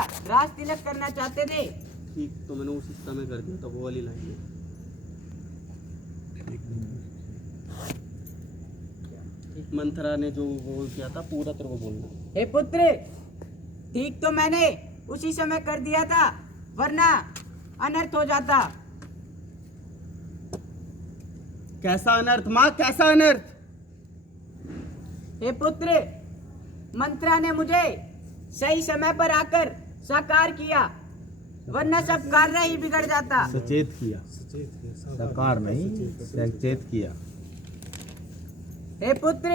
राज तिलक करना चाहते थे। ठीक, तो मैंने उस समय कर दिया, तो वो वाली लाइन है। मंथरा ने जो वो किया था पूरा तेरे को बोलना। हे पुत्र, ठीक तो मैंने उसी समय कर दिया था, वरना अनर्थ हो जाता। कैसा अनर्थ माँ, कैसा अनर्थ? हे पुत्र, मंत्रा ने मुझे सही समय पर आकर साकार किया, वरना सब कार्य ही बिगड़ जाता। सचेत किया, साकार नहीं, सचेत किया। हे पुत्र,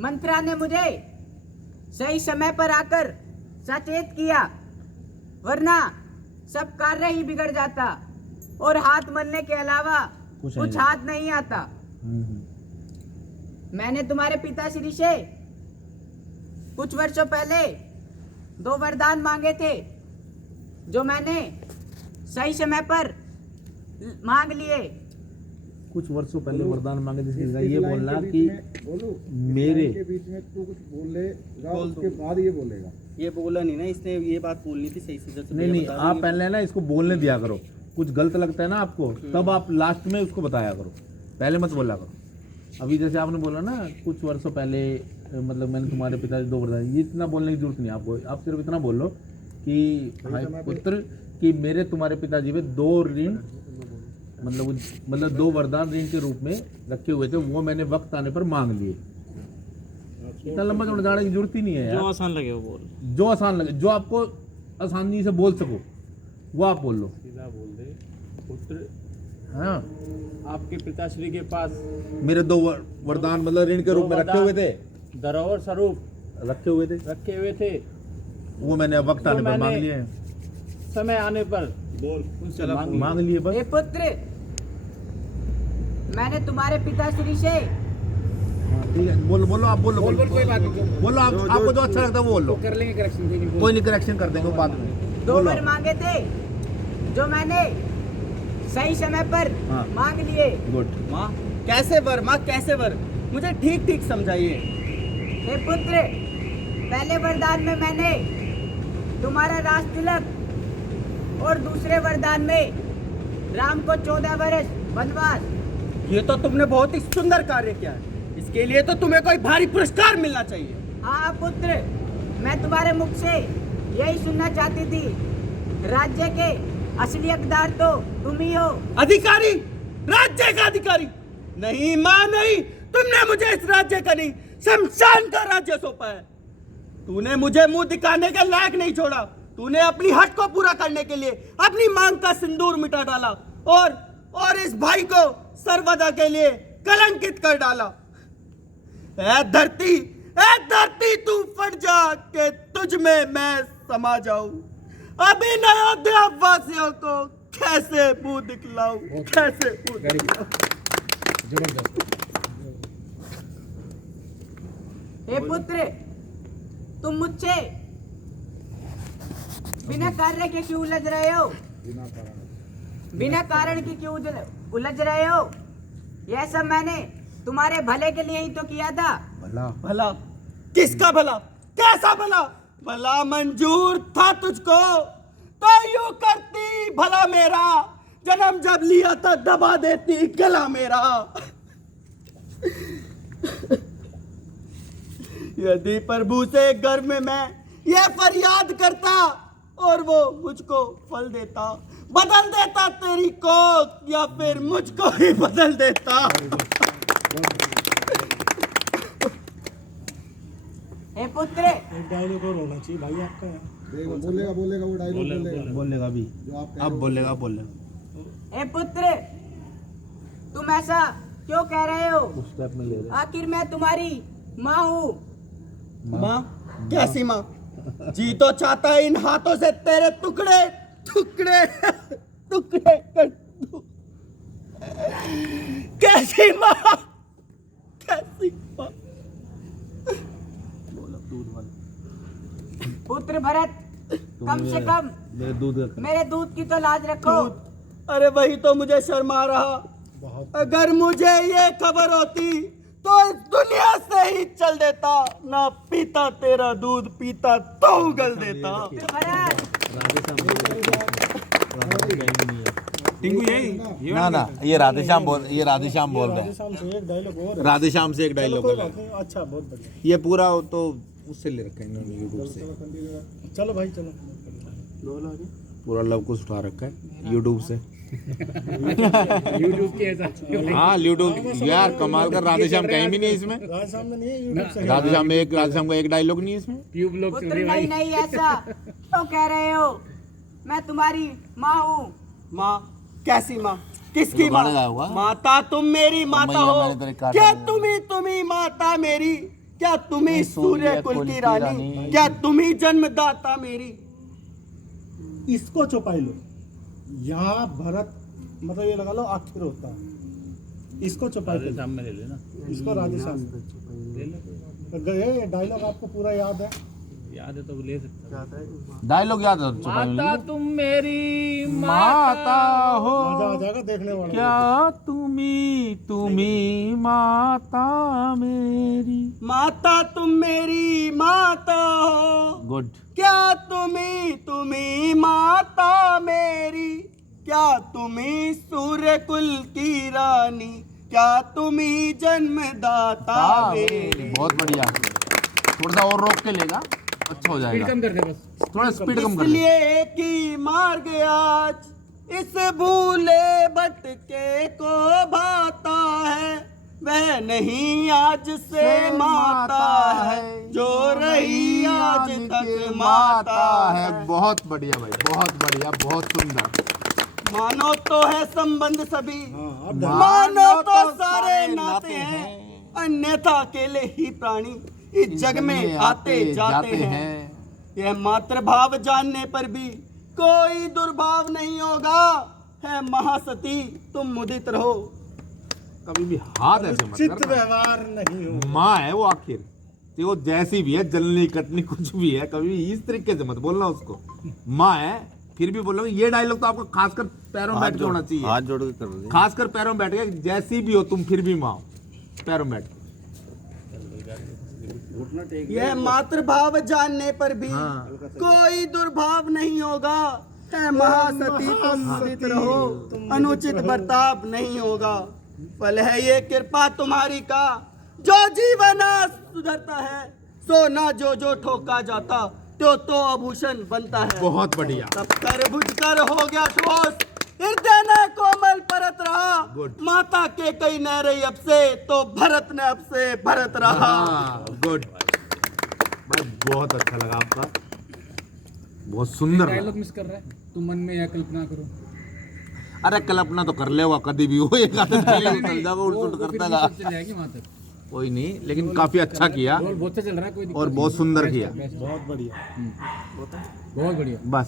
मंत्रा ने मुझे सही समय पर आकर सचेत किया, वरना सब कार्य ही बिगड़ जाता और हाथ मलने के अलावा कुछ हाथ नहीं आता। मैंने तुम्हारे पिताश्री से कुछ वर्षों पहले 2 वरदान मांगे थे, जो मैंने सही समय पर मांग लिए। कुछ वर्षों पहले वरदान मांगे, जिसके ये बोलना कि मेरे के बीच में तू कुछ बोलेगा, उसके बाद ये बोलेगा। ये बोला नहीं ना इसने, ये बात बोलनी थी सही से। जैसे नहीं, आप पहले ना इसको बोलने दिया करो। कुछ गलत लगता है ना आपको, तब आप लास्ट में उसको बताया करो, पहले मत बोला करो। अभी जैसे आपने बोला ना कुछ वर्षों पहले, मतलब मैंने तुम्हारे पिताजी 2 वरदान, ये इतना बोलने की जरूरत नहीं आपको। आप सिर्फ इतना बोलो कि भाई पुत्र, कि मेरे तुम्हारे पिताजी पे 2 ऋण, मतलब 2 वरदान ऋण के रूप में रखे हुए थे, वो मैंने वक्त आने पर मांग लिए। इतना लंबा चौड़ा जाने की जरूरत ही नहीं है यार। जो आसान लगे वो बोल, जो आसान लगे, जो आपको आसानी से बोल सको वो आप बोल लो। सीधा बोल दे, पुत्र हाँ, आपके पिताश्री के पास मेरे 2 वरदान मतलब ऋण के रूप में रखे हुए थे, धरोहर स्वरूप रखे हुए थे, वो मैंने अब वक्त आने पर मांग लिए हैं। समय आने पर बोल उनसे मांग लिए बस। हे पुत्र, मैंने तुम्हारे पिताश्री से ठीक है, बोलो आप बोलो बोल कोई बात नहीं, बोलो आप, आपको जो अच्छा लगता है वो बोल लो। कर लेंगे करेक्शन, कोई नहीं, करेक्शन कर देंगे बाद में। 2 बोलो। वर मांगे थे, जो मैंने सही समय पर हाँ। मांग लिए। गुड। माँ कैसे वर, माँ कैसे वर, मुझे ठीक ठीक समझाइए। हे पुत्र, पहले वरदान में मैंने तुम्हारा राज तिलक और दूसरे वरदान में राम को 14 वर्ष वनवास। ये तो तुमने बहुत ही सुंदर कार्य किया है, इसके लिए तो तुम्हें कोई भारी पुरस्कार मिलना चाहिए। हाँ पुत्र, मैं तुम्हारे मुख से यही सुनना चाहती थी। राज्य के असली हकदार तो तुम ही हो। अधिकारी, राज्य का अधिकारी? नहीं माँ नहीं, तुमने मुझे इस राज्य का नहीं, शमशान का राज्य सौंपा है। तूने मुझे मुंह दिखाने के लायक नहीं छोड़ा। तूने अपनी हट को पूरा करने के लिए अपनी मांग का सिंदूर मिटा डाला और इस भाई को सर्वदा के लिए कलंकित कर डाला। ऐ धरती तू फट जा के तुझ में मैं समा जाऊं। अभी अयोध्या वासियों को कैसे मुंह दिखलाऊं, कैसे मुंह दिखलाऊं। हे पुत्र, तुम मुझसे बिना कार्य के क्यों उलझ रहे हो? बिना कारण के क्यों उलझ रहे हो? यह सब मैंने तुम्हारे भले के लिए ही तो किया था। भला किसका भला, कैसा भला? भला मंजूर था तुझको तो यूं करती भला मेरा, जन्म जब लिया था दबा देती गला मेरा। यदि प्रभु से गर्भ में मैं ये फरियाद करता और वो मुझको फल देता, बदल देता तेरी कोख या फिर मुझको ही बदल देता। हे पुत्र, डायलॉग और होना चाहिए भाई आपका। बोलेगा वो डायलॉग बोलेगा अभी, अब बोलेगा, आप बोलेगा। हे पुत्र, तुम ऐसा क्यों कह रहे हो? उस स्टेप में ले रहे। आखिर मैं तुम्हारी माँ हूँ। माँ? कैसी माँ? जी तो चाहता है इन हाथों से तेरे टुकड़े टुकड़े टुकड़े कर दूं। कैसी माँ, कैसी माँ? बोलो दूध वाला। पुत्र भरत, कम से कम मेरे दूध की तो लाज रखो। अरे वही तो मुझे शर्मा रहा। अगर मुझे ये खबर होती तो इस दुनिया से ही चल देता, ना पीता तेरा दूध, पीता तो उगल देता। टिंकू यही ना ना, ये राधेश्याम बोल रहे हैं। शाम से एक डायलॉग और है। राधेश्याम से एक डायलॉग कोई बात नहीं, अच्छा बहुत बढ़िया। ये पूरा तो उससे ले रखा है इन्होंने यूट्यूब से, चलो भाई चलो। पूरा लव कुछ उठा रखा है यूट्यूब से। यूट्यूब के ऐसा हाँ यूट्यूब यार कमाल कर, राधेश्याम कहीं भी नहीं है इसमें। राधेश्याम में नहीं है, यूट्यूब से। राधेश्याम का एक डायलॉग नहीं है इसमें। ट्यूब लोग चल पुत्र रहे नहीं भाई। नहीं ऐसा तो कह रहे हो, मैं तुम्हारी माँ हूँ। माँ? कैसी माँ? किसकी तो माँ? गाना गाया हुआ? माता तुम मेरी माता मैया हो, मैंने तेरे काटा क्या दिया। तुम्ही माता मेरी, क्या तुम्ही सूर्य कुल की रानी, क्या तुम्ही जन्मदाता मेरी। इसको चौपाई लो, यहाँ भरत मतलब ये लगा लो आखिर होता है, इसको चौपाई लो, सामने ले लेना, इसको राधेश्याम ले लो। गए। डायलॉग आपको पूरा याद है? याद है तो ले सकता है। डायलॉग याद है? माता तुम मेरी माता हो मजा आ जाएगा देखने वाला। क्या तुम्ही माता मेरी। माता तुम मेरी माता हो, गुड। क्या तुम्ही माता मेरी, क्या तुम्ही सूर्य कुल की रानी, क्या तुम्ही जन्मदाता मेरी। बहुत बढ़िया, थोड़ा सा और रोक के लेगा, अच्छा हो जाएगा। कम कर दे बस। थोड़ा स्पीड कम कर ले। इसलिए एक ही मार्ग आज इस भूले भटके को भाता है, वह नहीं आज से माता है, जो रही आज तक माता है। बहुत बढ़िया भाई, बहुत बढ़िया, बहुत सुंदर। मानो तो है संबंध सभी, हाँ, अब मानो तो सारे नाते हैं, अन्यथा अकेले ही प्राणी इस जग में आते जाते हैं। यह मातृभाव जानने पर भी कोई दुर्भाव नहीं होगा, है महासती तुम मुदित रहो। कभी भी हाथ ऐसे मत चित्त करना। व्यवहार नहीं हो। माँ है वो आखिर, तो वो जैसी भी है, जलनी कटनी कुछ भी है, कभी भी इस तरीके से मत बोलना उसको। माँ है फिर भी बोल रहा हूँ, ये डायलॉग तो आपको खासकर पैरों में बैठ के होना चाहिए। हाथ जोड़ के कर रहे खासकर पैरों में बैठ के, जैसी भी हो तुम फिर भी माँ हो, पैरों में बैठ के। यह मातृभाव जानने पर भी हाँ। कोई दुर्भाव नहीं होगा, है महासती तुम मुदित रहो, अनुचित बर्ताव नहीं होगा। फल है ये कृपा तुम्हारी का, जो जीवन सुधरता है, सोना जो जो ठोका जाता, तो आभूषण बनता है। बहुत बढ़िया। तब कर बुझ कर हो गया ठोस, हृदय ने कोमल परत रहा, Good. माता के कई न रही अब से, तो भरत ने अब से भरत रहा। गुड भाई, बहुत अच्छा लगा आपका, बहुत सुंदर लगा। डायलॉग मिस कर रहा है, तुम मन में यह कल्पना करो। अरे कल्पना तो कर ले हुआ कभी भी हो, एक आदत चल जाएगा, उल्ट करता गा। चल जाएगी वहाँ तक। कोई नहीं, लेकिन काफी अच्छा किया रोल बहुत अच्छा चल रहा है, कोई दिक्कत और बहुत सुंदर किया। बहुत बढ़िया। बहुत बढ़िया। बस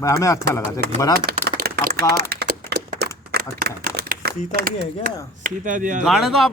भाई हमें अच्छा लगा। भरत आपका अच्छा है। सीता जी है क्या? सीता जी गाने तो आप